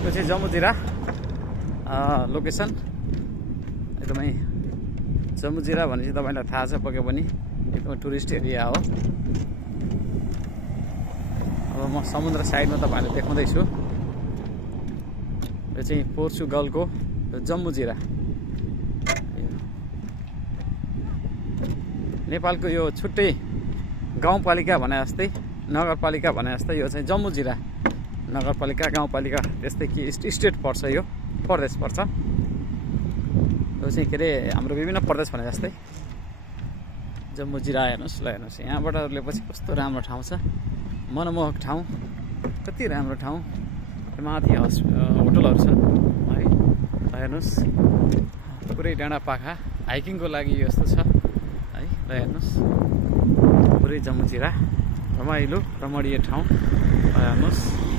यो चाहिँ जम्बुजिरा लोकेसन एकदमै जम्बुजिरा भने चाहिँ तपाईँलाई थाहा छ पक्कै पनि एकदमै टुरिस्ट एरिया हो। अब म समुद्र साइडमा तपाईँहरूलाई देखाउँदैछु। यो चाहिँ पोर्चुगलको जम्बुजिरा। नेपालको यो छुट्टै गाउँपालिका भने जस्तै नगरपालिका भने जस्तै यो चाहिँ जम्बुजिरा नगरपालिका गाउँपालिका त्यस्तै कि स्टेट पर्छ, यो प्रदेश पर्छ। यो चाहिँ के अरे हाम्रो विभिन्न प्रदेश भने जस्तै जम्बुजिरा। हेर्नुहोस् ल, हेर्नुहोस् यहाँबाट लेपछि कस्तो राम्रो ठाउँ छ, मनमोहक ठाउँ, कति राम्रो ठाउँ। माथि होटलहरू छन् है। हेर्नुहोस् पुरै डाँडा पाखा हाइकिङको लागि यस्तो छ है। ल हेर्नुहोस् पुरै जम्बुजिरा रमाइलो रमणीय ठाउँ। हेर्नुहोस्